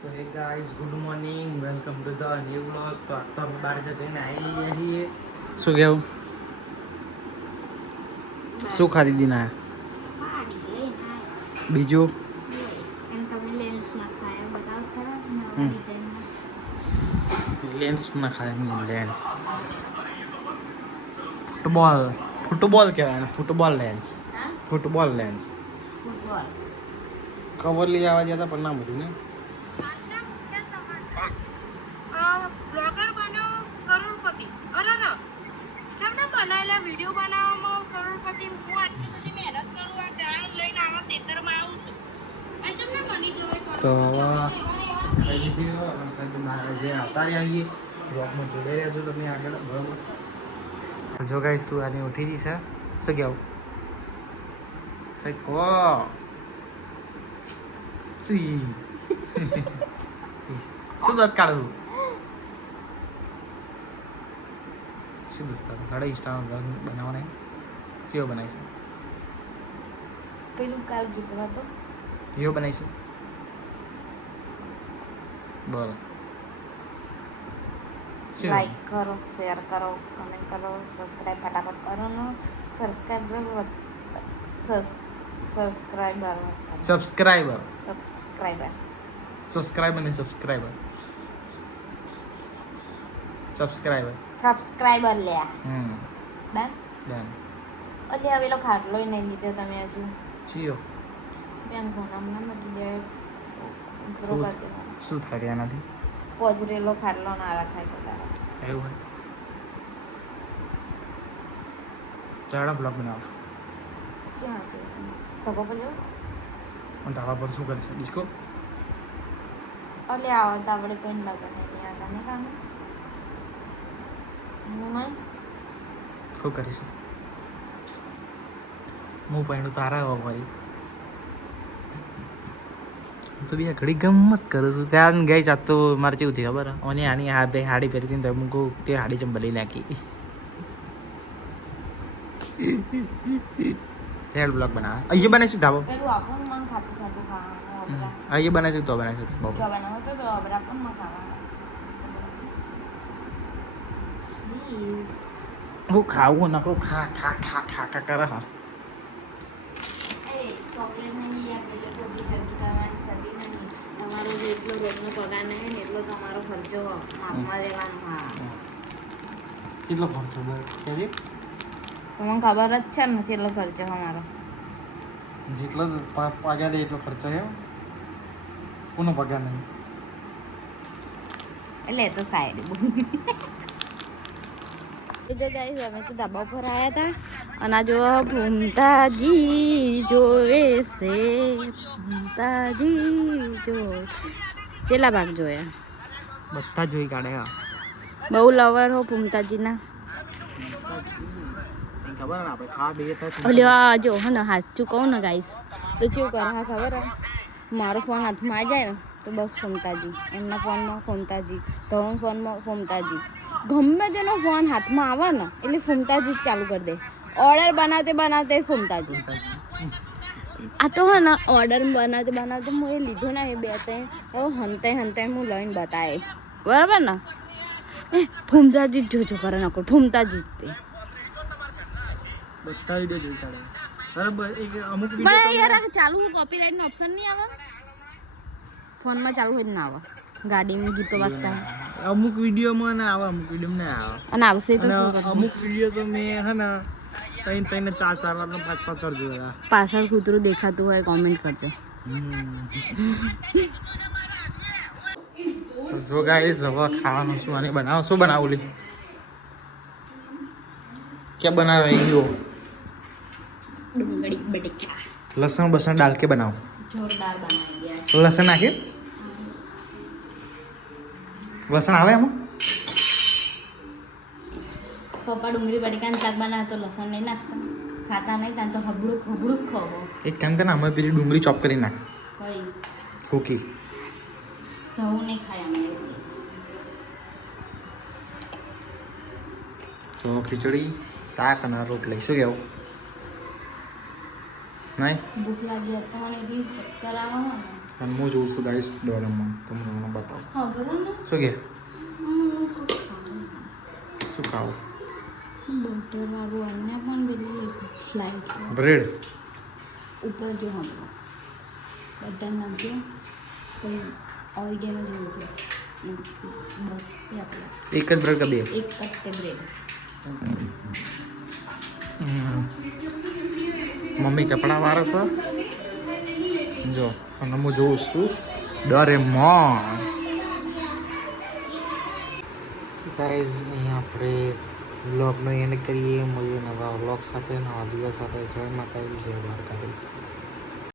तो hey guys good morning welcome to the new vlog. तो आज तो हम बाहर का जઈને આવી છીએ શું કેવું શું ખરીદી ના બીજું લેન્સ ના ખાય લેન્સ ફૂટબોલ ફૂટબોલ કહેવાય ને football lens football lens cover લઈ આવવા ગયા હતા પણ ના મળ્યું ને બ્લોગર બન્યો કરોડપતિ અરે ના તમને બનાવેલા વિડિયો બનાવવામાં કરોડપતિ હું આટલી બધી મહેનત કરું આ ગાય લઈને આવા ખેતરમાં આવું છું આ તમને બની જવાય તો ખાઈ લીધી અને ખાઈ મારે જે આવતા રહીએ બ્લોગમાં જોડે રહેજો તમે આગળ બરાબર જો ગાઈસ સુવાની ઉઠી રહી છે શું કહેવું કંઈક કહો શું શું દત કાઢવું શું દત કાઢવું કાઢે ઇન્સ્ટામાં બ્લોગ બનાવવાના કેવો બનાવીશું પેલું કાલ ગીતમાં તો એવો બનાવીશું બોલો શું લાઈક કરો શેર કરો કમેન્ટ કરો સબસ્ક્રાઇબ ફટાફટ કરો ને સબસ્ક્રાઇબર સબસ્ક્રાઇબર સબસ્ક્રાઇબર સબસ્ક્રાઇબર નહીં સબસ્ક્રાઇબર સબસ્ક્રાઇબર સબસ્ક્રાઇબર લે ડન ડન અલી હવે લો ખાટલો નહીં લીધો તમે હજુ ચિયો બેન ઘણા મટી દે શું શું થાય કે એનાથી પોજરેલો ખાટલો ના રાખાય તો તારા એવું હોય ચાડા બ્લોગ બનાવો ક્યાં છે ધબો પર જાઓ અને ધાબા પર શું કરીશું ડિસ્કો અલે આવો તો આપણે કોઈ લગન નહીં આગાને કામ નહીં શું કરીશું હું પૈણું તારા આવા ફરી તો બી આ ઘડી ગમત કરું છું કારણ ગઈ સાત તો મારે કેવું થયું ખબર અને આની હા ભાઈ હાડી પહેરી હતી ને તો હું કહું તે હાડી ચંબલી નાખી હેડ બ્લોગ બનાવે અહીંયા બનાવીશું ધાબો પેલું આપણું મન ખાતું ખાતું ખાવાનું અહીંયા બનાવીશું તો બનાવીશું બહુ જો બનાવો તો અબરા પણ મન ખાવાનું પ્લીઝ હું ખાવું નકરું ખા ખા ખા ખા ખા કરે હા એ ચોકલેટ નહીં આપેલો તો બી ખર્ચ કરવાની થતી નહીં તમારો જેટલો રોજનો પગાર નહીં ને એટલો તમારો ખર્ચો માપમાં લેવાનો હા કેટલો ખર્ચો કહેજે તમને ખબર જ છે ને કેટલો ખર્ચો અમારો જેટલો પગાર દે એટલો ખર્ચો છે કોનો પગાર નહીં એટલે એ તો સાઈડ જો ગાઈસ અમે તો ધાબા ઉપર આવ્યા હતા અને આ જો ભૂમતાજી જોવે છે ભૂમતાજી જો છેલ્લા ભાગ જોયા બધા જોઈ કાઢે હા બહુ લવર હો ભૂમતાજીના ખબર ને આપણે ખા બે ઓલ્યો જો હે ને સાચું કહું ને ગાઈસ તો શું કરે હા ખબર હે મારો ફોન હાથમાં આવી જાય ને તો બસ ફોમતાજી એમના ફોનમાં ફોમતાજી તો હું ફોનમાં ફોમતાજી ગમે તેનો ફોન હાથમાં આવે ને એટલે ફોમતાજી જ ચાલુ કરી દે ઓર્ડર બનાવતે બનાવતે ફોમતાજી આ તો હે ને ઓર્ડર બનાવતે બનાવતે હું એ લીધો ને એ બે ત્રણ હવે હંતે હંતે હું લઈને બતાવે બરાબર ને એ ફોમતાજી જ જોજો કરે નાખો ફોમતાજી જ તે બધા વિડિયો જોઈ કાઢે બરાબર એક અમુક પણ યાર ચાલુ કોપીરાઇટ નો ઓપ્શન નહીં આવે ફોનમાં ચાલુ હોય જ ના આવે ગાડીમાં ગીતો વાગતા અમુક વિડીયોમાં ના આવે અમુક વિડીયોમાં ના આવે અને આવશે તો શું કરશું અમુક વિડીયો તો મેં હે ને ત્રણ ત્રણ ચાર ચાર વાર પાંચ પાંચ કરજો પાછળ કૂતરું દેખાતું હોય કોમેન્ટ કરજો જો ગાઈસ હવે ખાવાનું શું આને બનાવો શું બનાવું લી क्या बना रही हो ડુંગળી બટેકા लहसुन बसन डाल के बनाओ જોરદાર બનાવી ગયા लहसुन नाखे लहसुन आवे हम ખોપા ડુંગળી બટેકા ને શાક બનાવે તો લસણ નહીં નાખતા ખાતા નહીં ત્યાં તો હબડુક હબડુક ખાવો एक काम करना हमें पेली डूंगरी चॉप करी नाख કઈ हुकी ઘઉં નહીં ખાય અમે तो खिचड़ी શાક અને રોટલી શું કેવું નહીં ભૂખ લાગી હતી મને એટલી ચક્કર આવે ને અને હું જોઉં છું ગાઈસ ડોરેમોન તમને મને બતાવો હા બરાબર શું કે શું ખાવું બટર વાળું અને પણ પેલી સ્લાઈસ બ્રેડ ઉપર જો હમ બટર નાખજો પછી ઓરિગેનો જેવું બસ એ આપણે એક જ બ્રેડ કે બે એક કપ તે બ્રેડ મમ્મી કપડાં વારે છે જો અને હું જોઉં છું ડોરેમોન ગાઈઝ અહીંયા આપણે વ્લોગનો એન્ડ કરીએ મળીએ નવા વ્લોગ સાથે નવા દિવસ સાથે જય માતાજી જય દ્વારકાધીશ